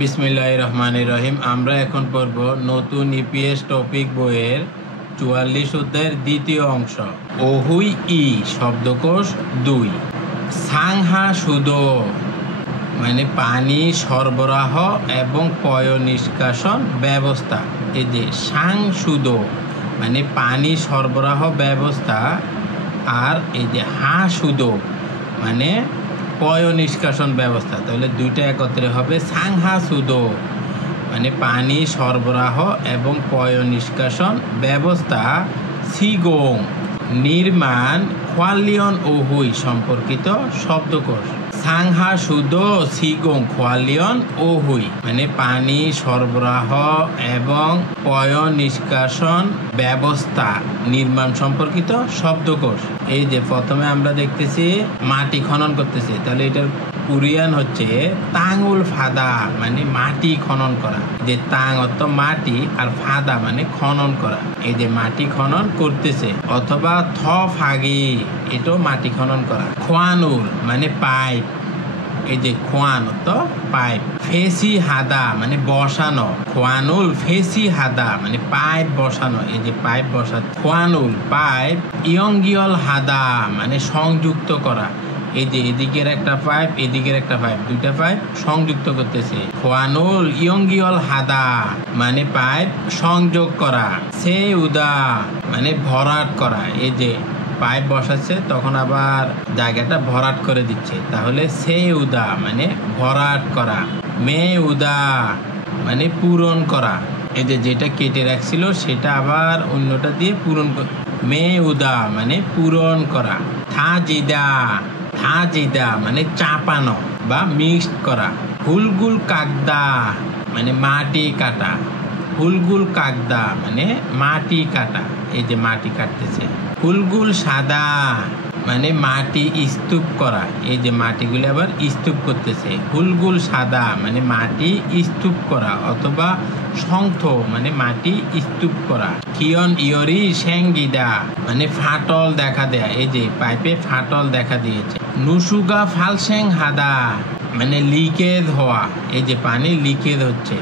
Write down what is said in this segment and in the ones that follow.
বিসমিল্লাহির রহমানির রহিম। আমরা এখন পড়ব নতুন ইপিএস টপিক বইয়ের ৪৪ অধ্যায়ের দ্বিতীয় অংশ, অহুই ই শব্দকোষ ২। সাংহা সুদো মানে পানি সরবরাহ এবং পয় নিষ্কাশন ব্যবস্থা। এই যে সাং সুদো মানে পানি সরবরাহ ব্যবস্থা, আর এই যে হা সুদো মানে পয় নিষ্কাশন ব্যবস্থা। তাহলে দুইটা একত্রে হবে সাংহা সুদো মানে পানি সরবরাহ এবং পয় নিষ্কাশন ব্যবস্থা সিগোং নির্মাণ খোয়ালিয়ন ওহুই সম্পর্কিত শব্দকোষ। সাংহা সুদো সিগোং খোয়ালিয়ন ওহুই মানে পানি সরবরাহ এবং পয় নিষ্কাশন ব্যবস্থা নির্মাণ সম্পর্কিত শব্দকোষ। এই যে প্রথমে আমরা দেখতেছি মাটি খনন করতেছে, তাহলে এটার কোরিয়ান হচ্ছে তাঙুল ফাদা মানে মাটি খনন করা। যে তাং অর্থ মাটি আর ফাদা মানে খনন করা। এই যে মাটি খনন করতেছে, অথবা থ ফাগি এটাও মাটি খনন করা। খোয়ানুল মানে পাইপ, এই যে খোয়ান অর্থ পাইপ। ফেসি হাদা মানে বসানো, খোয়ানুল ফেসি হাদা মানে পাইপ বসানো। এই যে পাইপ বসা খোয়ানুল পাইপ। ইয়ংগিয়ল হাদা মানে সংযুক্ত করা। এই যে এদিকের একটা পাইপ এদিকের একটা পাইপ, দুইটা পাইপ সংযুক্ত করতেছে। খোয়ানুল ইয়ংগিয়ল হাদা মানে পাইপ সংযোগ করা। সে উদা মানে ভরাট করা। এই যে পাইপ বসাচ্ছে তখন আবার জায়গাটা ভরাট করে দিচ্ছে, তাহলে সে উদা মানে ভরাট করা। মে উদা মানে পূরণ করা। এই যে যেটা কেটে রাখছিল সেটা আবার অন্যটা দিয়ে পূরণ করা। মে উদা মানে পূরণ করা। থা জিদা মানে চাপানো বা মিক্সড করা। হুলগুল কাগদা মানে মাটি কাটা। হুলগুল কাগদা মানে মাটি কাটা। এই যে মাটি কাটতেছে। হুলগুল সাদা মানে মাটি স্তূপ করা। এই যে মাটিগুলো আবার স্তূপ করতেছে। হুলগুল সাদা মানে মাটি স্তূপ করা, অথবা সংথ মানে মাটি স্তূপ করা। কিয়ন ইয়রি সেঙ্গিদা মানে ফাটল দেখা দেয়া। এই যে পাইপে ফাটল দেখা দিয়েছে। নুসুগা ফালসেং হাদা মানে লিকেজ হওয়া। এই যে পানি লিকেজ হচ্ছে।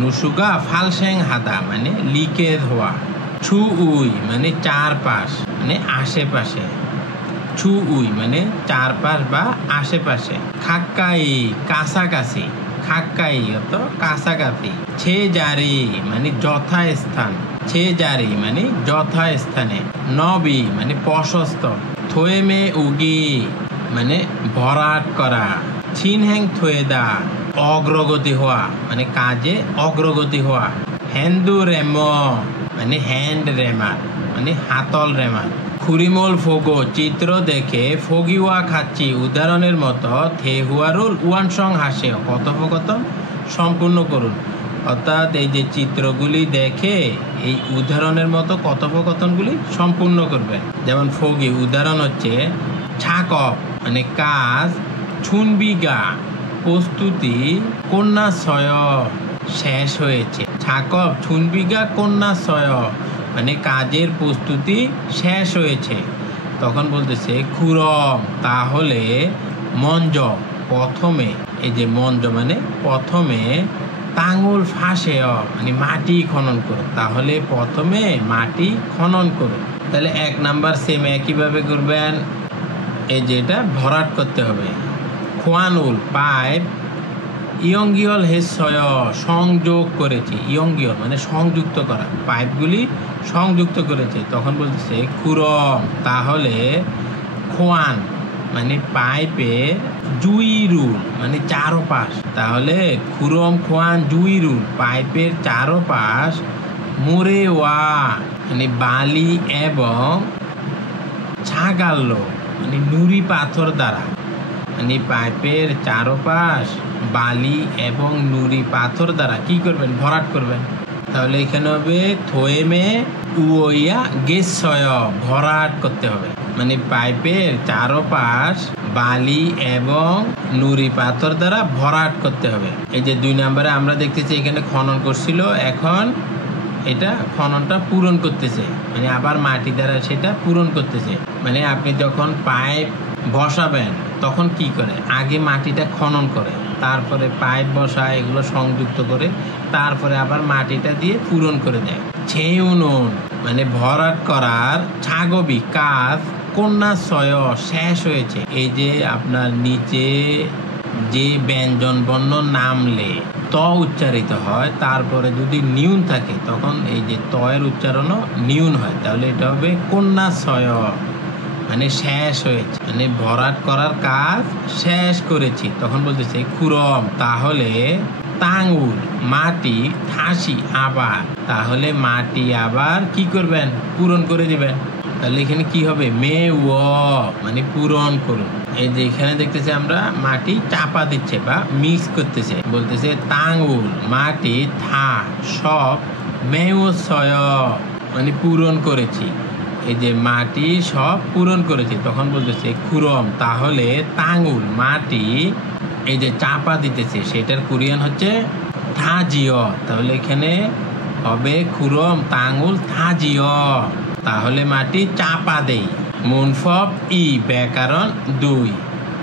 নুসুগা ফালসেং হাদা মানে লিকেজ হওয়া। ছু উই মানে চারপাশ মানে আশেপাশে। ছু উই মানে চারপাশ বা আশেপাশে। খাক্কাই কাছাকাছি, খাক্কাই অত কাছাকাছি। ছে জারি মানে যথাস্থান, ছে জারি মানে যথাস্থানে। নবি মানে প্রশস্ত। থোয়েমে উগি মানে ভরাট করা। ছিনহ্যাং থোয়েদা অগ্রগতি হওয়া মানে কাজে অগ্রগতি হওয়া। হ্যান্দু রেম মানে হ্যান্ড রেমার মানে হাতল রেমার। খুরিমল ফোগো চিত্র দেখে ফগিওয়া খাচ্ছি উদাহরণের মতো। থেহুয়ারুল ওয়ানসং হাসে কথোপকথন সম্পূর্ণ করুন। অর্থাৎ এই যে চিত্রগুলি দেখে এই উদাহরণের মতো কথোপকথনগুলি সম্পূর্ণ করবেন। যেমন ফগি উদাহরণ হচ্ছে ছাকপ মানে কাজ। ছুনবিগা প্রস্তুতি। কন্যাশয় শেষ হয়েছে। ছাকপ ছুনবিগা কন্যাশয় মানে কাজের প্রস্তুতি শেষ হয়েছে। তখন বলতেছে খুরম তাহলে মঞ্জ প্রথমে। এই যে মঞ্জ মানে প্রথমে। তাঙুল ফাঁসে মানে মাটি খনন করো, তাহলে প্রথমে মাটি খনন করো। তাহলে ১ নাম্বার সেম একইভাবে করবেন। এই যে এটা ভরাট করতে হবে। খোয়ানুল পাইপ। ইয়ংগিয়ল হেসয় সংযোগ করেছে। ইয়ংগিয়ল মানে সংযুক্ত করা, পাইপগুলি সংযুক্ত করেছে। তখন বলতেছে খুরম তাহলে খোয়ান মানে পাইপে জুইরুল মানে চারপাশ। তাহলে খুরম খোয়ান জুইরুল পাইপের চারপাশ। মোরে ওয়া মানে বালি এবং ছাগাল্লো মানে নুড়ি পাথর দ্বারা। মানে পাইপের চারপাশ বালি এবং নুড়ি পাথর দ্বারা কি করবেন? ভরাট করবেন। তাহলে এখানে হবে থোয়েমে উইয়া গেসয় ভরাট করতে হবে। মানে পাইপের চারপাশ বালি এবং নুড়ি পাথর দ্বারা ভরাট করতে হবে। এই যে ২ নম্বরে আমরা দেখতেছি এখানে খনন করছিল, এখন এটা খননটা পূরণ করতেছে, মানে আবার মাটি দ্বারা সেটা পূরণ করতেছে। মানে আপনি যখন পাইপ বসাবেন তখন কি করে? আগে মাটিটা খনন করে, তারপরে পাইপ বসায়, এগুলো সংযুক্ত করে তারপরে আবার মাটিটা দিয়ে পূরণ করে দেয়। ছেউনুন মানে ভরাট করার ছাগবি কাজ কন্যাশয় শেষ হয়েছে। এই যে আপনার নিচে যে ব্যঞ্জন বর্ণ নামলে ত উচ্চারিত হয়, তারপরে যদি নিউন থাকে তখন এই যে ত এর উচ্চারণও নিউন হয়, তাহলে এটা হবে কন্যাশয় মানে শেষ হয়েছে, মানে ভরাট করার কাজ শেষ করেছি। তখন বলতেছে খুরম, তাহলে তাঙ্গুল মাটি থাসি আবার, তাহলে মাটি আবার কি করবেন? পূরণ করে দিবেন। তাহলে এখানে কি হবে? মে ও মানে পূরণ করুন। এই যে এখানে দেখতেছি আমরা মাটি চাপা দিচ্ছে বা মিক্স করতেছে, বলতেছে তাঙ্গুল মাটি থা সব মেও সয় মানে পূরণ করেছি। এই যে মাটি সব পূরণ করেছি, তখন বলতেছে খুরম, তাহলে তাঙ্গুল মাটি এই যে চাপা দিতেছে সেটার কোরিয়ান হচ্ছে থাজিও, তাহলে এখানে হবে খুরম তাঙ্গুল থাজিও, তাহলে মাটি চাপা দেই। মুনফব ই ব্যাকরণ 2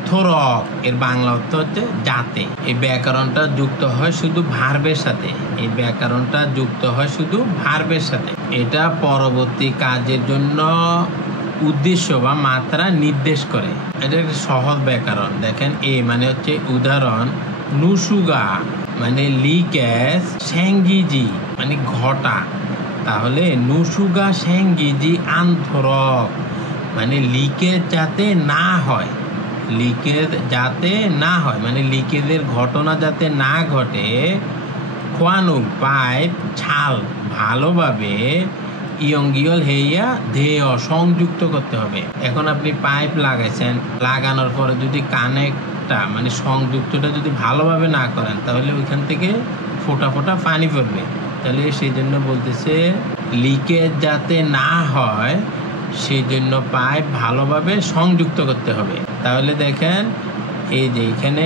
থোরক এর বাংলা অর্থ হচ্ছে যাতে। এই ব্যাকরণটা যুক্ত হয় শুধু ভার্বের সাথে, এই ব্যাকরণটা যুক্ত হয় শুধু ভার্বের সাথে। এটা পরবর্তী কাজের জন্য উদ্দেশ্য বা মাত্রা নির্দেশ করে। এটা একটা সহজ ব্যাকরণ। দেখেন এ মানে হচ্ছে উদাহরণ, নুসুগা মানে লিকেজ, স্যাঙ্গিজি মানে ঘটা, তাহলে নুসুগা স্যাঙ্গিজি আনথরক মানে লিকেজ যাতে না হয়, লিকেজ যাতে না হয় মানে লিকেজের ঘটনা যাতে না ঘটে। খোয়ানুল পাইপ ছাল ভালোভাবে ইয়ঙ্গিয়ল হেইয়া ধেয় সংযুক্ত করতে হবে। এখন আপনি পাইপ লাগাইছেন, লাগানোর পরে যদি কানেক্টটা মানে সংযুক্তটা যদি ভালোভাবে না করেন তাহলে ওইখান থেকে ফোঁটা ফোঁটা পানি পড়বে। তাহলে সেই জন্য বলতেছে লিকেজ যাতে না হয় সেই জন্য পাইপ ভালোভাবে সংযুক্ত করতে হবে। তাহলে দেখেন এই যে এখানে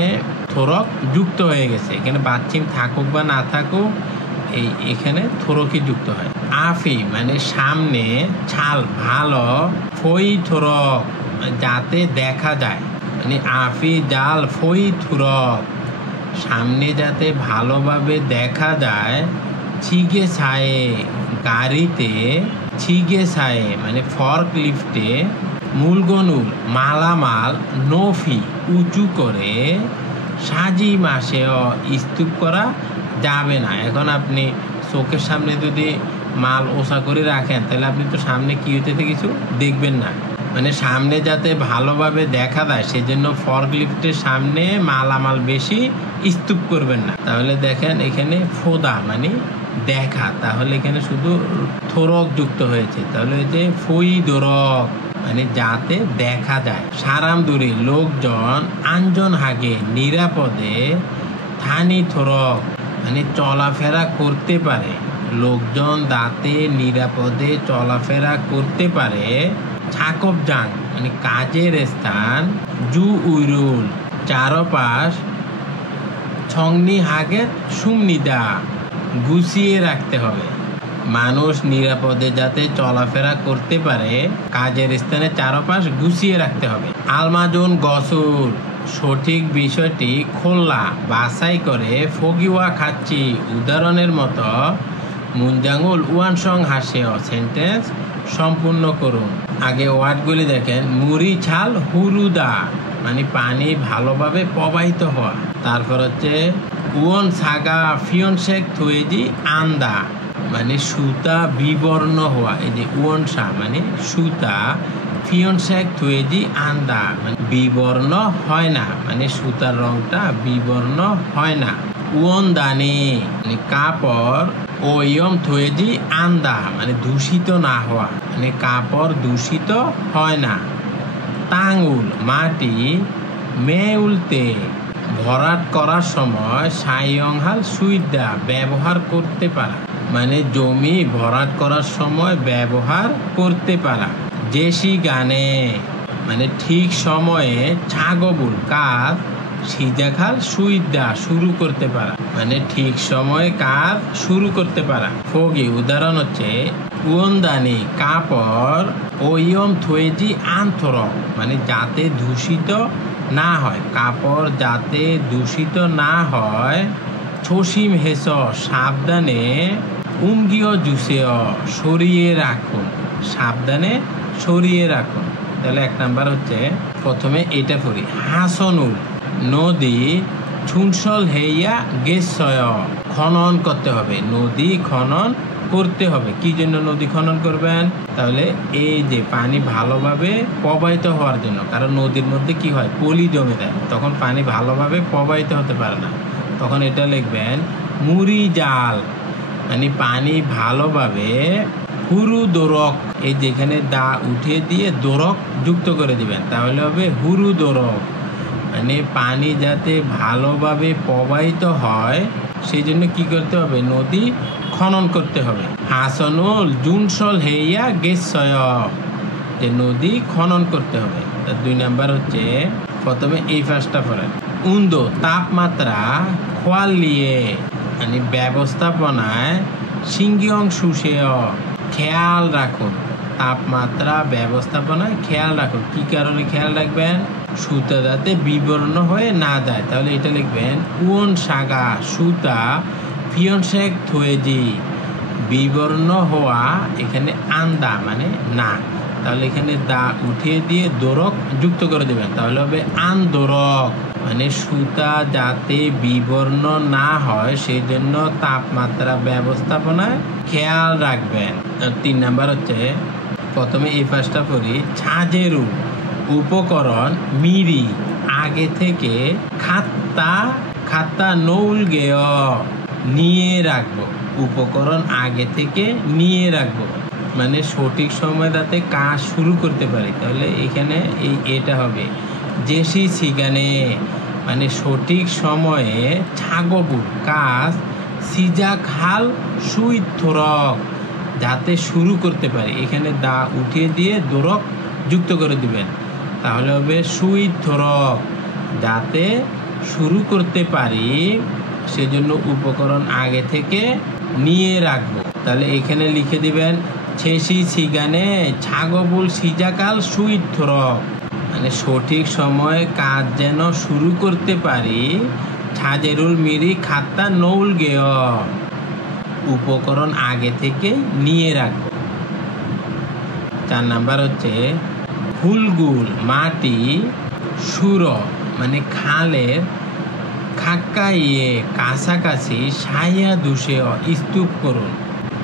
থোরক যুক্ত হয়ে গেছে, এখানে বাচ্চিম থাকুক বা না থাকুক এই এখানে থোরকই যুক্ত হয়। আফি মানে সামনে, ছাল ভালো, ফই থোরক যাতে দেখা যায়, মানে আফি জাল ফই থুরক সামনে যাতে ভালোভাবে দেখা যায়। ছিগে ছায়ে গাড়িতে, ছিগে ছায়ে মানে ফর্ক লিফটে, মূলগনুল মালামাল নফি উঁচু করে, সাজি মাসেও স্তূপ করা যাবে না। এখন আপনি চোখের সামনে যদি মাল ওষা করে রাখেন তাহলে আপনি তো সামনে কি হইতেছে কিছু দেখবেন না, মানে সামনে যাতে ভালোভাবে দেখা যায় সেজন্য ফর্কলিফটের সামনে মালামাল বেশি স্তূপ করবেন না। তাহলে দেখেন এখানে ফোদা মানে দেখা, তাহলে এখানে শুধু থোরক যুক্ত হয়েছে, তাহলে যে ফই দোরক মানে যাতে দেখা যায়। সারাম দূরে লোকজন আঞ্জন হাগে নিরাপদে, থানি থোরক মানে চলাফেরা করতে পারে, লোকজন দাঁতে নিরাপদে চলাফেরা করতে পারে। ছাকব জাং মানে কাজের স্থান, জু উইরুল চারপাশ, ছংনি হাগের সুমনিদা গুছিয়ে রাখতে হবে, মানুষ নিরাপদে যাতে চলাফেরা করতে পারে কাজের স্থানে চারপাশ গুছিয়ে রাখতে হবে। আলমাজুন গসুর সঠিক বিষয়টি খোলা বাছাই করে ফগিওয়া খাচ্ছি উদাহরণের মতো মুনজাঙ্গুল ওয়ানসং হাসেও সেন্টেন্স সম্পূর্ণ করুন। আগে ওয়ার্ডগুলি দেখেন, মুড়ি ছাল হুরুদা মানে পানি ভালোভাবে প্রবাহিত হওয়া, তারপর হচ্ছে উয়ন সাগা ফিয়নশেক থুয়েজি আন্দা মানে সুতা বিবর্ণ হওয়া, এই যে উয়নসা মানে সুতা, ফিয়নশেক থুয়েজি আন্দা মানে বিবর্ণ হয় না, মানে সুতার রংটা বিবর্ণ হয় না। উয়ন দানি মানে কাপড়, ও ইয়ম থুয়েজি আন্দা মানে দূষিত না হওয়া, মানে কাপড় দূষিত হয় না। তাঙ্গুল মাটি, মেউলতে ভরাট করার সময়, সাইয়ংহাল সুইদা ব্যবহার করতে পারা মানে জমি ভরাট করার সময় ব্যবহার করতে পারা। জেসি গানে মানে ঠিক সময়ে, ছাগবুল কাজ, সিজাখাল সুইদা শুরু করতে পারা মানে ঠিক সময়ে কাজ শুরু করতে পারা। ফগি উদাহরণ হচ্ছে উয়নদানি কাপড়, ও ইয়ম থুয়েজি আনথরক মানে যাতে দূষিত না হয়, কাপড় যাতে দূষিত না হয়, ছসিম হেস সাবধানে, উঙ্গিও জুসেও সরিয়ে রাখুন, সাবধানে সরিয়ে রাখুন। তাহলে 1 নাম্বার হচ্ছে, প্রথমে এটা পড়ি, হাসনুল নদী ছুনসল হেইয়া গেছয়, খনন করতে হবে, নদী খনন করতে হবে। কি জন্য নদী খনন করবেন? তাহলে এই যে পানি ভালোভাবে প্রবাহিত হওয়ার জন্য, কারণ নদীর মধ্যে কি হয়, পলি জমে যায়, তখন পানি ভালোভাবে প্রবাহিত হতে পারে না। তখন এটা লিখবেন মুড়ি জাল, মানে পানি ভালোভাবে হুরু দোরক, এই যেখানে দা উঠিয়ে দিয়ে দোরক যুক্ত করে দিবেন, তাহলে হবে হুরু দোরক, মানে পানি যাতে ভালোভাবে প্রবাহিত হয় সেই জন্য কি করতে হবে, নদী খনন করতে হবে। হাসনুল জুনসল হেইয়া গেছয়, যে নদী খনন করতে হবে। 2 নাম্বার হচ্ছে, প্রথমে এই ফার্স্টটা পড়েন, উন্দো তাপমাত্রা খোয়ালিয়ে, মানে ব্যবস্থাপনায় সিংগিয়ং সুশেয়, খেয়াল রাখুন, তাপমাত্রা ব্যবস্থাপনায় খেয়াল রাখুন। কি কারণে খেয়াল রাখবেন? সুতা যাতে বিবর্ণ হয়ে না যায়, তাহলে এটা লিখবেন উন সাগা সুতা ফিয়ন শেখ থুয়েজি, বিবর্ণ হওয়া এখানে আন্দা মানে না, তাহলে এখানে দা উঠিয়ে দিয়ে দোরক যুক্ত করে দেবেন, তাহলে হবে আন্দোরক, মানে সুতা যাতে বিবর্ণ না হয় সেই জন্য তাপমাত্রা ব্যবস্থাপনায় খেয়াল রাখবেন। 3 নাম্বার হচ্ছে, প্রথমে এই ফার্স্টটা পড়ি, ছাজেরু উপকরণ মিরি আগে থেকে খাত্তা নৌল গেয়, নিয়ে রাখবো, উপকরণ আগে থেকে নিয়ে রাখবো, মানে সঠিক সময় যাতে কাজ শুরু করতে পারি, তাহলে এখানে এটা হবে জেসি সিগানে, মানে সঠিক সময়ে ছাগবুর কাজ সিজা খাল সুইত থরক, যাতে শুরু করতে পারি, এখানে দা উঠিয়ে দিয়ে দোরক যুক্ত করে দিবেন, তাহলে হবে সুইত থরক, যাতে শুরু করতে পারি সেজন্য উপকরণ আগে থেকে নিয়ে রাখবো। তাহলে এখানে লিখে দিবেন ছেসি সিগানে ছাগবুল সিজাকাল সুইত থরক, মানে সঠিক সময়ে কাজ যেন শুরু করতে পারি, ছাজেরুল মিরি খাত্তা নৌল গেয়, উপকরণ আগে থেকে নিয়ে রাখবো। 4 নাম্বার হচ্ছে, ফুলগুল মাটি সুর, মানে খালের খাক্কাইয়ে কাছাকাছি সাইয়া দুষে স্তূপ করুন,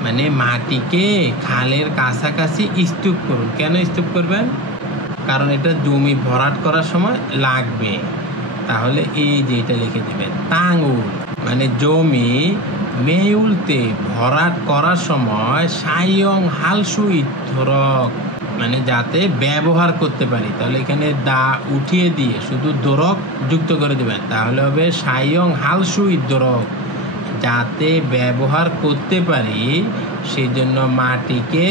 মানে মাটিকে খালের কাছাকাছি স্তূপ করুন। কেন স্তূপ করবেন? কারণ এটা জমি ভরাট করার সময় লাগবে, তাহলে এই যে এটা লিখে দিবেন তাঙ্গুল, মানে জমি মেউলতে ভরাট করার সময় সাইয়ং হালসুই ধরক, মানে যাতে ব্যবহার করতে পারি, তাহলে এখানে দা উঠিয়ে দিয়ে শুধু দোরক যুক্ত করে দিবেন, তাহলে হবে সাইয়ং হালসুই দোরক, যাতে ব্যবহার করতে পারি সেই জন্য মাটিকে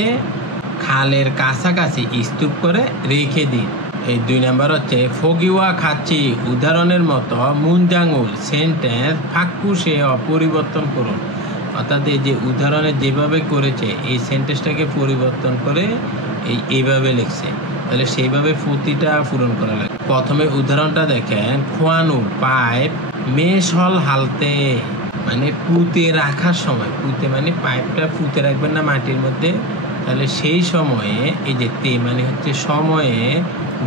খালের কাছাকাছি স্তূপ করে রেখে দিন। এই 2 নাম্বার হচ্ছে, ফগিওয়া খাচ্ছি উদাহরণের মতো মুনজাঙ্গুল সেন্টেন্স ফাক্কু সে পরিবর্তন করুন, অর্থাৎ এই যে উদাহরণে যেভাবে করেছে এই সেন্টেন্সটাকে পরিবর্তন করে এইভাবে লিখছে, তাহলে সেইভাবে প্রতিটা পূরণ করা লাগে। প্রথমে উদাহরণটা দেখেন, খোয়ানুল পাইপ মেশ হল হালতে, মানে পুঁতে রাখার সময়, পুঁতে মানে পাইপটা পুঁতে রাখবেন না মাটির মধ্যে, তাহলে সেই সময়ে এই যে তে মানে হচ্ছে সময়ে,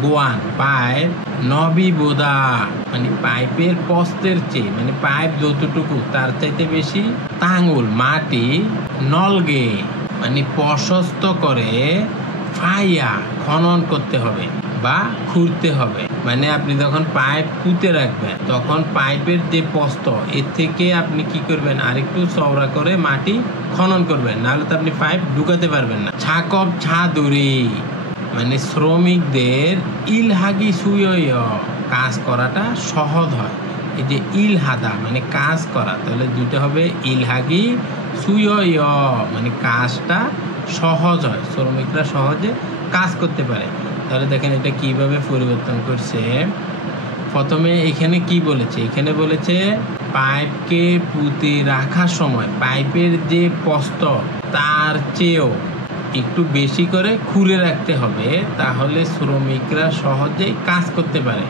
গোয়ান পাইপ নবি বোদা, মানে পাইপের প্রস্থের চেয়ে, মানে পাইপ যতটুকু তার চাইতে বেশি, তাঙ্গুল মাটি নলগে, মানে প্রশস্ত করে, ফাইয়া খনন করতে হবে বা খুঁড়তে হবে, মানে আপনি যখন পাইপ পুঁতে রাখবেন তখন পাইপের যে প্রস্থ এর থেকে আপনি কি করবেন, আরেকটু চওড়া করে মাটি খনন করবেন, নাহলে তো আপনি পাইপ ঢুকাতে পারবেন না। ছাকব ছাদুরি, মানে শ্রমিকদের ইলহাগি সুয়, কাজ করাটা সহজ হয়, এই যে ইলহাদা মানে কাজ করা, তাহলে দুইটা হবে ইলহাগি সুয়, মানে কাজটা সহজ হয়, শ্রমিকরা সহজে কাজ করতে পারে। তাহলে দেখেন এটা কিভাবে পরিবর্তন করছে। প্রথমে এখানে কি বলেছে, এখানে বলেছে পাইপকে পুঁতে রাখার সময় পাইপের যে প্রস্থ তার চেয়েও একটু বেশি করে খুঁড়ে রাখতে হবে, তাহলে শ্রমিকরা সহজেই কাজ করতে পারে।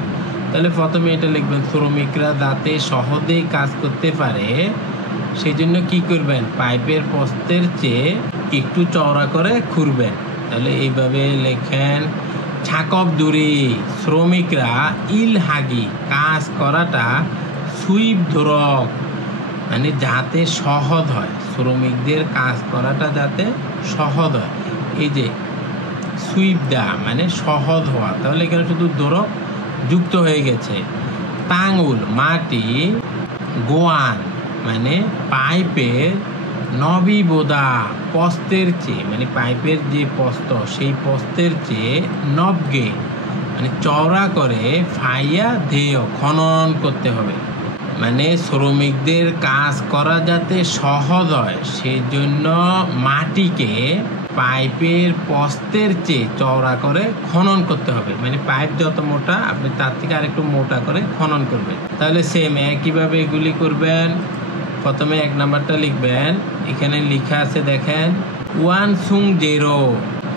তাহলে প্রথমে এটা লিখবেন, শ্রমিকরা যাতে সহজেই কাজ করতে পারে সেই জন্য কি করবেন, পাইপের প্রস্থের চেয়ে একটু চওড়া করে খুঁড়বেন। তাহলে এইভাবে লেখেন, ছাকব দূরে শ্রমিকরা ইলহাগি কাজ করাটা সুইপ ধরক, মানে যাতে সহজ হয়, শ্রমিকদের কাজ করাটা যাতে সহজ হয়। এই যে সুইপ দা মানে সহজ হওয়া, তাহলে এখানে শুধু ধরক যুক্ত হয়ে গেছে। টাঙ্গুল মাটি, গোয়ান মানে পাইপের, নবিবোদা প্রস্থের চেয়ে, মানে পাইপের যে প্রস্থ সেই প্রস্থের চেয়ে, নবগে মানে চওড়া করে, ফাইয়া ধেয় খনন করতে হবে। মানে শ্রমিকদের কাজ করা যাতে সহজ হয় সেই জন্য মাটিকে পাইপের প্রস্থের চেয়ে চওড়া করে খনন করতে হবে। মানে পাইপ যত মোটা আপনি তার থেকে আরেকটু মোটা করে খনন করবেন। তাহলে সেম একইভাবে এগুলি করবেন। প্রথমে 1 নাম্বারটা লিখবেন, এখানে লেখা আছে দেখেন, ওয়ান সুং জেরো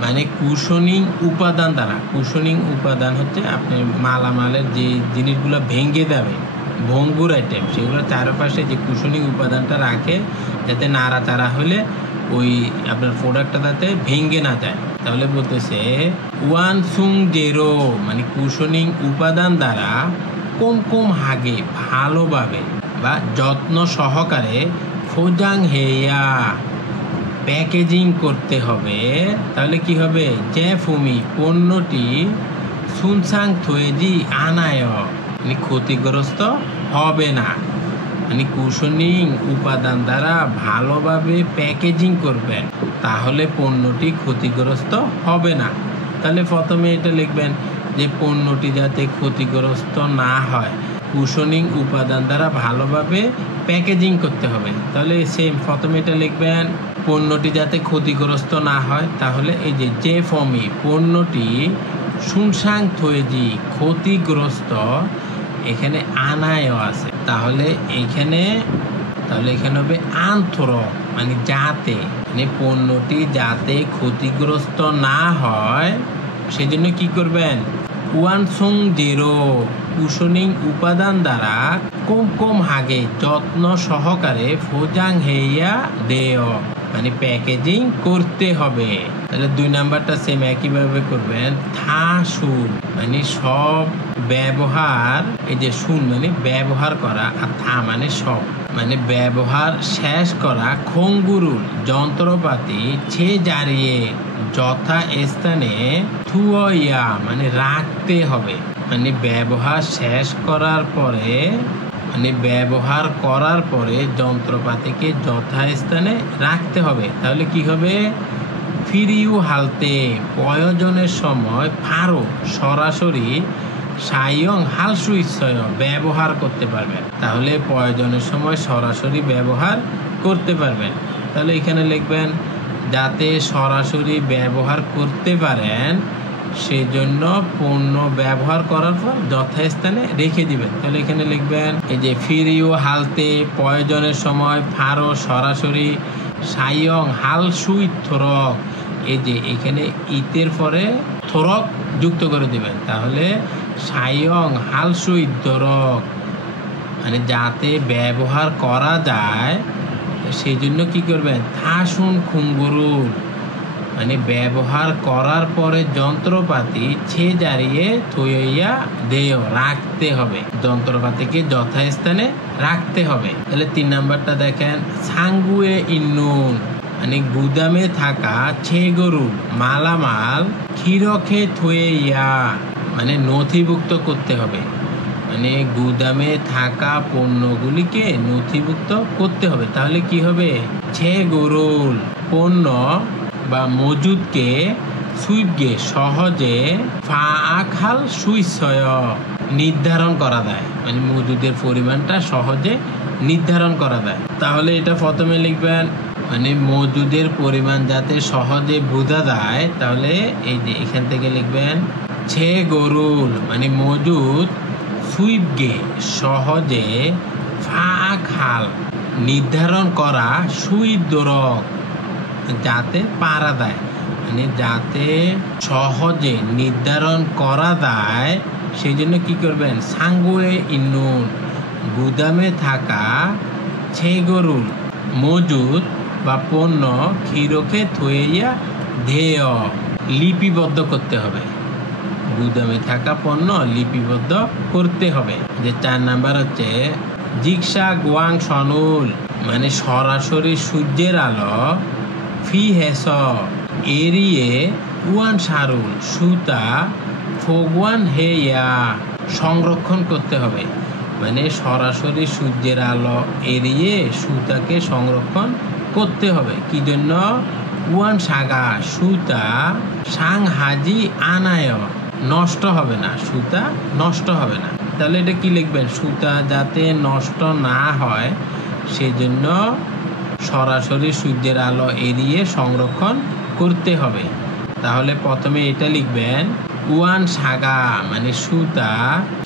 মানে কুশনিং উপাদান দ্বারা। কুশনিং উপাদান হচ্ছে আপনি মালামালের যে জিনিসগুলো ভেঙে যাবে, ভঙ্গুর আইটেম, সেগুলো চারপাশে যে কুশনিং উপাদানটা রাখে যাতে নাড়াচাড়া হলে ওই আপনার প্রোডাক্টটা যাতে ভেঙে না যায়। তাহলে বলতেছে ওয়ান সুং জেরো মানে কুশনিং উপাদান দ্বারা কম কম হাগে ভালোভাবে বা যত্ন সহকারে ফোজাং হেয়া প্যাকেজিং করতে হবে। তাহলে কি হবে, যে ফুমি পণ্যটি সুনসাং থয়েজি আনায় মানে ক্ষতিগ্রস্ত হবে না। মানে কুশনিং উপাদান দ্বারা ভালোভাবে প্যাকেজিং করবেন, তাহলে পণ্যটি ক্ষতিগ্রস্ত হবে না। তাহলে প্রথমে এটা লিখবেন যে পণ্যটি যাতে ক্ষতিগ্রস্ত না হয়, কুশনিং উপাদান দ্বারা ভালোভাবে প্যাকেজিং করতে হবে। তাহলে সেম প্রথমে এটা লিখবেন, পণ্যটি যাতে ক্ষতিগ্রস্ত না হয়, তাহলে এই যে ফমি পণ্যটি সুনসাং থয়েজি ক্ষতিগ্রস্ত, এখানে আনায়ও আছে, তাহলে এখানে হবে আন্থর মানে যাতে, মানে পণ্যটি যাতে ক্ষতিগ্রস্ত না হয় সেই জন্য কি করবেন, ওয়ান সুং জেরো কুশনিং উপাদান দ্বারা কম কম হাগে যত্ন সহকারে ফোজাং হেইয়া দেয় মানে প্যাকেজিং করতে হবে। তাহলে 2 নাম্বারটা সেম একইভাবে করবেন, থা সুন মানে সব ব্যবহার, এই যে সুন মানে ব্যবহার করা, আর থা মানে সব মানে ব্যবহার শেষ করা, খঙ্গুরুল যন্ত্রপাতি ছে জারিয়ে যথা স্থানে থুয়া মানে রাখতে হবে। মানে ব্যবহার শেষ করার পরে, মানে ব্যবহার করার পরে যন্ত্রপাতিকে যথাস্থানে রাখতে হবে। তাহলে কি হবে, ফিরিউ হালতে প্রয়োজনের সময় ফারো সরাসরি সায়ং হালসু ইচ্ছয় ব্যবহার করতে পারবেন। তাহলে প্রয়োজনের সময় সরাসরি ব্যবহার করতে পারবেন। তাহলে এখানে লিখবেন যাতে সরাসরি ব্যবহার করতে পারেন সেই জন্য পণ্য ব্যবহার করার পর যথাস্থানে রেখে দিবেন। তাহলে এখানে লিখবেন এই যে ফিরিও হালতে প্রয়োজনের সময়, ফারো সরাসরি, সায়ং হাল সুই থরক, এই যে এখানে ইতের পরে থরক যুক্ত করে দিবেন। তাহলে সায়ং হাল সুই থরক মানে যাতে ব্যবহার করা যায় সেই জন্য কি করবেন, থাসুন খুঙ্গুরুল মানে ব্যবহার করার পরে যন্ত্রপাতি ছে জারিয়ে থইয়া দেয় রাখতে হবে, যন্ত্রপাতিকে যথাস্থানে রাখতে হবে। তাহলে 3 নাম্বারটা দেখেন, সাঙ্গুয়ে ইন্নুন মানে গুদামে থাকা ছে গরু মালামাল ক্ষীরকে থইয়া মানে নথিভুক্ত করতে হবে। মানে গুদামে থাকা পণ্যগুলিকে নথিভুক্ত করতে হবে। তাহলে কি হবে, ছে গরুল পণ্য বা মজুদকে সুইপকে সহজে ফাআখাল সুইছয় নির্ধারণ করা যায়, মানে মজুদের পরিমাণটা সহজে নির্ধারণ করা যায়। তাহলে এটা প্রথমে লিখবেন মানে মজুদের পরিমাণ যাতে সহজে বোঝা যায়, তাহলে এই যে এখান থেকে লিখবেন ছে গরুল মানে মজুদ সুইপকে সহজে ফাআখাল নির্ধারণ করা সুই দরক যাতে পারা যায়, মানে যাতে সহজে নির্ধারণ করা যায় সেই জন্য কি করবেন সাঙ্গুয়ে ইন্নুন গুদামে থাকা ছেগরুল মজুদ বা পণ্য ক্ষীরকে থইয়া ধেয় লিপিবদ্ধ করতে হবে। গুদামে থাকা পণ্য লিপিবদ্ধ করতে হবে। যে 4 নাম্বার হচ্ছে জিগসা গোয়াং সনুল মানে সরাসরি সূর্যের আলো ফি হেস এরিয়ে উয়ান সারুল সুতা ফোগুয়ান হেয়া সংরক্ষণ করতে হবে। মানে সরাসরি সূর্যের আলো এড়িয়ে সুতাকে সংরক্ষণ করতে হবে। কি জন্য উয়ান সাগা সুতা সাং হাজি আনায় নষ্ট হবে না, সুতা নষ্ট হবে না। তাহলে এটা কি লিখবেন সুতা যাতে নষ্ট না হয় সেজন্য সরাসরি সূর্যের আলো এড়িয়ে সংরক্ষণ করতে হবে। তাহলে প্রথমে এটা লিখবেন উয়ান সাগা মানে সুতা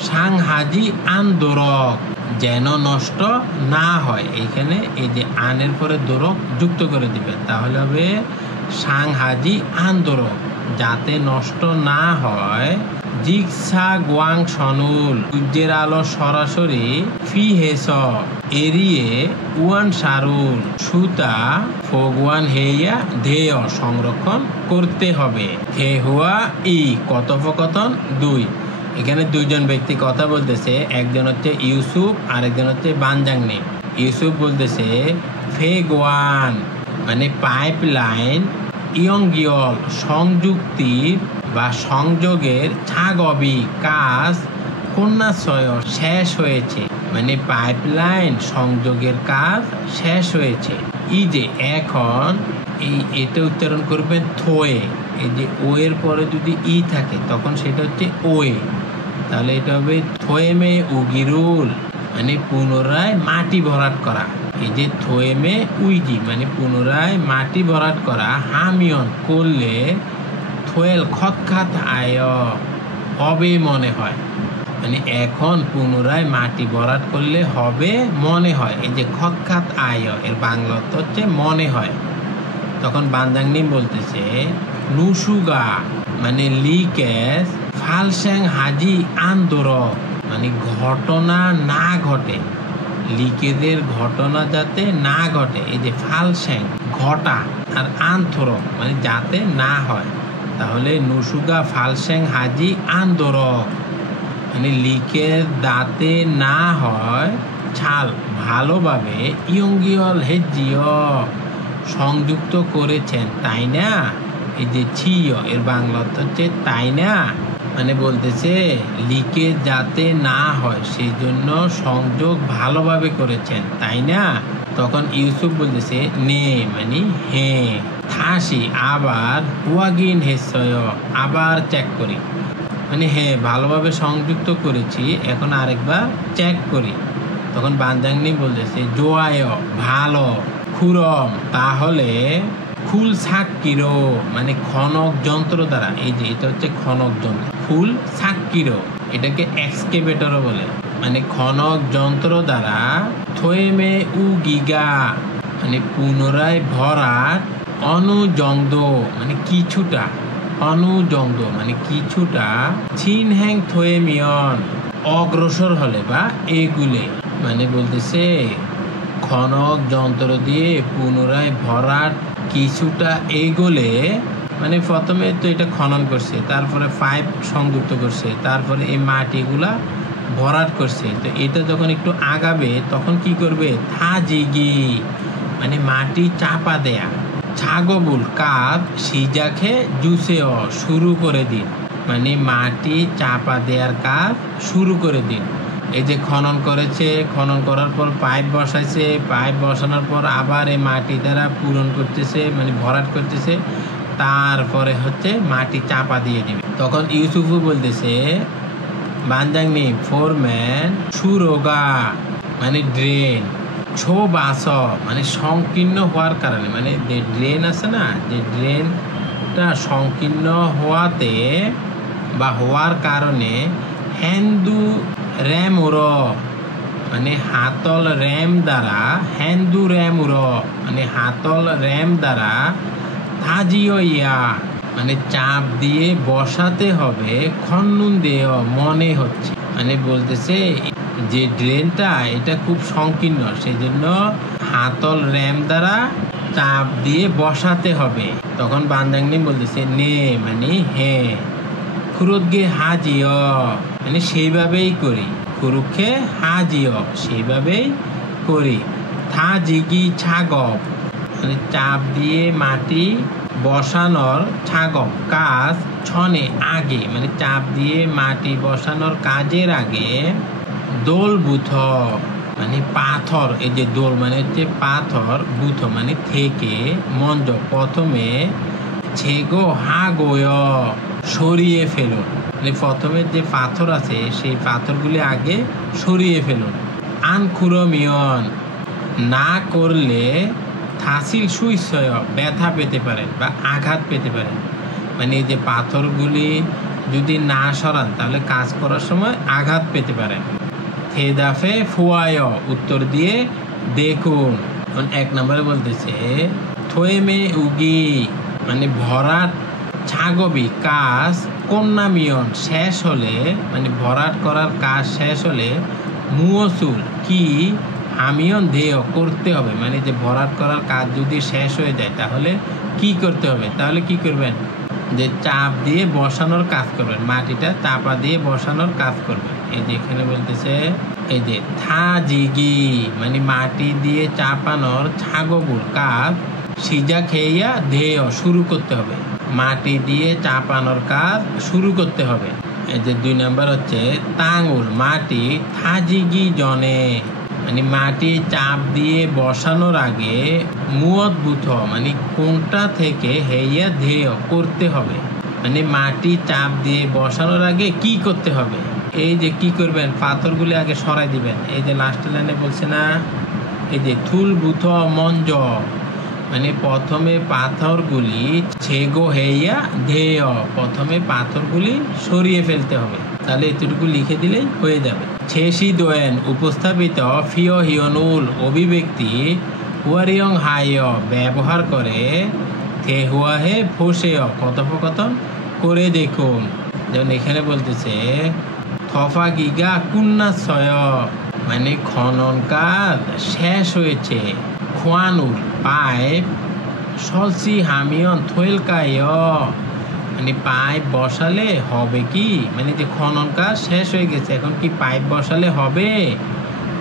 সাং হাজি আন্দোরক যেন নষ্ট না হয়। এইখানে এই যে আনের পরে দোরক যুক্ত করে দিবেন, তাহলে হবে সাং হাজি আন্দোরক যাতে নষ্ট না হয়। জিগসা গোয়াং সনুল সূর্যের আলো সরাসরি ফি হেস এরিয়ে উয়ান সারুল সুতা ফোগুয়ান হেয়া ধেয় সংরক্ষণ করতে হবে। হে হুয়া ই কথোপকথন 2। এখানে দুইজন ব্যক্তি কথা বলতেছে, একজন হচ্ছে ইউসুফ আর একজন হচ্ছে বানজাংনি। ইউসুফ বলতেছে ফে গোয়ান মানে পাইপ লাইন ইয়ংগিয়ল সংযুক্তির বা সংযোগের ছাগবি কাজ কন্যাশয় শেষ হয়েছে। মানে পাইপলাইন সংযোগের কাজ শেষ হয়েছে। এই যে এখন এটা উচ্চারণ করবেন থোয়ে। এই যে ও এর পরে যদি ই থাকে তখন সেটা হচ্ছে ওয়ে, তাহলে এটা হবে থোয়েমে উগিরুল মানে পুনরায় মাটি ভরাট করা। এই যে থোয়েমে উইজি মানে পুনরায় মাটি ভরাট করা। হামিয়ন করলে থোয়েল খতখাত আয় হবে মনে হয়, মানে এখন পুনরায় মাটি ভরাট করলে হবে মনে হয়। এই যে খতখাত আয় এর বাংলা অর্থ হচ্ছে মনে হয়। তখন বানজাংনি বলতেছে নুসুগা মানে লিকেজ ফালস্যাং হাজি আন্দোর মানে ঘটনা না ঘটে, লিকেজের ঘটনা যাতে না ঘটে। এই যে ফালস্যাং ঘটা আর আন্থর মানে যাতে না হয়, তাহলে নুসুগা ফালস্যাং হাজি আন্দোর মানে লিকেজ যাতে না হয় ছাল ভালোভাবে ইয়ংগিয়ল হেজিও সংযুক্ত করেছেন তাই না। এই যে ছিয় এর বাংলা অর্থ হচ্ছে তাই না, মানে বলতেছে লিকেজ যাতে না হয় সেই জন্য সংযোগ ভালোভাবে করেছেন তাই না। তখন ইউসুফ বলতেছে নে মানে হ্যাঁ। থাসি আবার হুয়াগিন হেসয় আবার চেক করি, মানে হ্যাঁ ভালোভাবে সংযুক্ত করেছি এখন আরেকবার চেক করি। তখন বানজাংনি বলতেছে জোয়ায় ভালো খুরম তাহলে ফুল সাক্কিরো মানে খনক যন্ত্র দ্বারা। এই যে এটা হচ্ছে খনক যন্ত্র, ফুল সাক্কিরো এটাকে এক্সকেভেটরও বলে, মানে খনক যন্ত্র দ্বারা থোয়েমে উ গিগা মানে পুনরায় ভরাট অনুজংদ মানে কিছুটা, অনুজংদ মানে কিছুটা ছিন হ্যাং থোয়েমিয়ন অগ্রসর হলে বা এগুলে, মানে বলতেছে খনক যন্ত্র দিয়ে পুনরায় ভরাট কিছুটা এগোলে, মানে প্রথমে তো এটা খনন করছে, তারপরে পাইপ সংযুক্ত করছে, তারপরে এই মাটিগুলা ভরাট করছে। তো এটা যখন একটু আগাবে তখন কি করবে থাজিগি মানে মাটি চাপা দেয়া। ছাগবুল কাপ সিজাখে জুসেও শুরু করে দিন, মানে মাটি চাপা দেওয়ার কাজ শুরু করে দিন। এই যে খনন করেছে, খনন করার পর পাইপ বসাইছে, পাইপ বসানোর পর আবার এই মাটি দ্বারা পূরণ করতেছে মানে ভরাট করতেছে, তারপরে হচ্ছে মাটি চাপা দিয়ে দিবে। তখন ইউসুফও বলতেছে বানজাংনি ফোরম্যান সুরোগা মানে ড্রেন, ছো বাস মানে সংকীর্ণ হওয়ার কারণে, মানে যে ড্রেন আছে না, যে ড্রেনটা সংকীর্ণ হওয়াতে বা হওয়ার কারণে হ্যান্দু র্যাম উর মানে হাতল র্যাম দ্বারা, হ্যান্দু র্যাম উর মানে হাতল র্যাম দ্বারা থাজিও ইয়া মানে চাপ দিয়ে বসাতে হবে, খন্নুন দেয় মনে হচ্ছে, মানে বলতেছে যে ড্রেনটা এটা খুব সংকীর্ণ, সেই জন্য হাতল র্যাম দ্বারা চাপ দিয়ে বসাতে হবে। তখন বান্দাংনি বলতেছে নে মানে হ্যাঁ, খুরুগে হাজিও মানে সেইভাবেই করি, খুরুখে হাজিও সেইভাবেই করি। থা জিগি ছাগপ মানে চাপ দিয়ে মাটি বসানোর, ছাগপ কাজ ছনে আগে মানে চাপ দিয়ে মাটি বসানোর কাজের আগে, দোল বুথ মানে পাথর, এই যে দোল মানে হচ্ছে পাথর, বুথ মানে থেকে, মঞ্জ প্রথমে, ছেগো হাগোয় সরিয়ে ফেলুন মানে প্রথমে যে পাথর আছে সেই পাথরগুলি আগে সরিয়ে ফেলুন। আনখুরমিয়ন না করলে থাসিল সুইসয় ব্যথা পেতে পারেন বা আঘাত পেতে পারেন, মানে এই যে পাথরগুলি যদি না সরান তাহলে কাজ করার সময় আঘাত পেতে পারেন। থেদাফে ফুয়ায় উত্তর দিয়ে দেখুন। এক নম্বরে বলতেছে থয়েমে উগি মানে ভরাট ছাগবি কাজ কন্যামিয়ন শেষ হলে, মানে ভরাট করার কাজ শেষ হলে, মুয়সুল কি আমিয়ন ধেয় করতে হবে, মানে যে ভরাট করার কাজ যদি শেষ হয়ে যায় তাহলে কি করতে হবে, তাহলে কি করবেন যে চাপ দিয়ে বসানোর কাজ করবেন, মাটিটা চাপা দিয়ে বসানোর কাজ করবেন। এই যে এখানে বলতেছে এই যে থা জিগি মানে মাটি দিয়ে চাপানোর ছাগবুর কাজ সিজা খেইয়া ধেয় শুরু করতে হবে, মাটি দিয়ে চাপানোর কাজ শুরু করতে হবে। এই যে 2 নম্বর হচ্ছে তাঙ্গুল মাটি থাজিগি জনে মানে মাটি চাপ দিয়ে বসানোর আগে, মুয়ত বুথ মানে কোনটা থেকে হেইয়া ধেয় করতে হবে, মানে মাটি চাপ দিয়ে বসানোর আগে কি করতে হবে। এই যে কি করবেন, পাথরগুলি আগে সরাই দিবেন। এই যে লাস্ট লাইনে বলছে না, এই যে থুল বুথ মঞ্জ মানে প্রথমে পাথরগুলি ছেগো হেইয়া ধেয়, প্রথমে পাথরগুলি সরিয়ে ফেলতে হবে। তাহলে এতটুকু লিখে দিলেই হয়ে যাবে। ছেসি দোয়েন উপস্থাপিত ফিও হিয়নুল অভিব্যক্তি হুয়ারিয়ং হায় ব্যবহার করে থে হুয়াহে ফোসেয় কথোপকথন করে দেখুন। যেমন এখানে বলতেছে থফা গিগা কুন্নাশয় মানে খনন কাজ শেষ হয়েছে, খোয়ানুর পাইপ সলসি হামিয়ন থোয়েলকায় মানে পাইপ বসালে হবে কি, মানে যে খনন কাজ শেষ হয়ে গেছে এখন কি পাইপ বসালে হবে।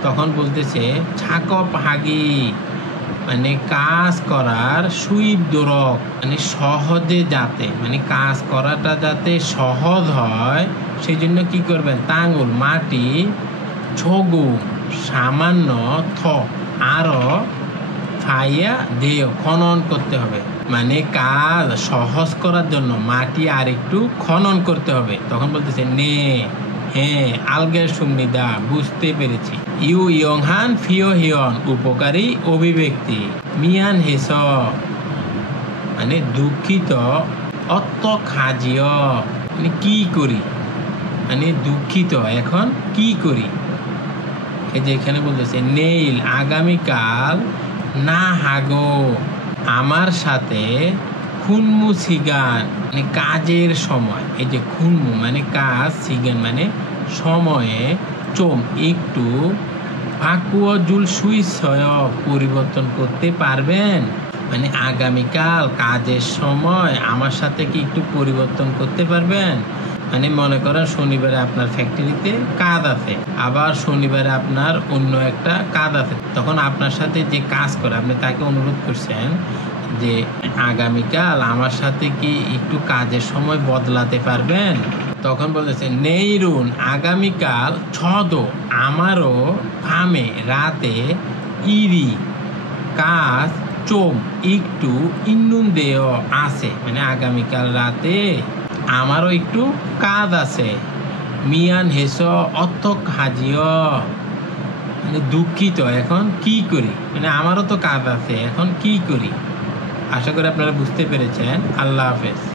তখন বলতেছে ছাকপ হাগি মানে কাজ করার সুইপ দোরক মানে সহজে যাতে, মানে কাজ করাটা যাতে সহজ হয় সেই জন্য কি করবেন, তাঙ্গুল মাটি ছগু সামান্য থ আরো ফাইয়া ধেয় খনন করতে হবে, মানে কাজ সহজ করার জন্য মাটি আর একটু খনন করতে হবে। তখন বলতেছে নে হ্যাঁ আলগের সুমিদা বুঝতে পেরেছি। ইউ ইয়ংহান ফিও হিয়ন উপকারী অভিব্যক্তি, মিয়ান হেস মানে দুঃখিত, অত্ত খাজিয় মানে কি করি, মানে দুঃখিত এখন কি করি। এই যে এখানে বলতেছে নেইল আগামীকাল না হাগো আমার সাথে খুনমু সিগান মানে কাজের সময়, এই যে খুনমু মানে কাজ, সিগান মানে সময়ে, চোম একটু, ফাকুয় জুল সুইসয় পরিবর্তন করতে পারবেন, মানে আগামীকাল কাজের সময় আমার সাথে কি একটু পরিবর্তন করতে পারবেন। মানে মনে করেন শনিবারে আপনার ফ্যাক্টরিতে কাজ আছে, আবার শনিবারে আপনার অন্য একটা কাজ আছে, তখন আপনার সাথে যে কাজ করে আপনি তাকে অনুরোধ করছেন যে আগামীকাল আমার সাথে কি একটু কাজের সময় বদলাতে পারবেন। তখন বলতেছে নেইরুন আগামীকাল ছদ আমারও ফামে রাতে ইরি কাজ চোম একটু ইন্নুন দেয় আছে, মানে আগামীকাল রাতে আমারও একটু কাজ আছে। মিয়ান হেস অর্থ হাজিও মানে দুঃখিত এখন কি করি, মানে আমারও তো কাজ আছে এখন কি করি। আশা করি আপনারা বুঝতে পেরেছেন। আল্লাহ হাফেজ।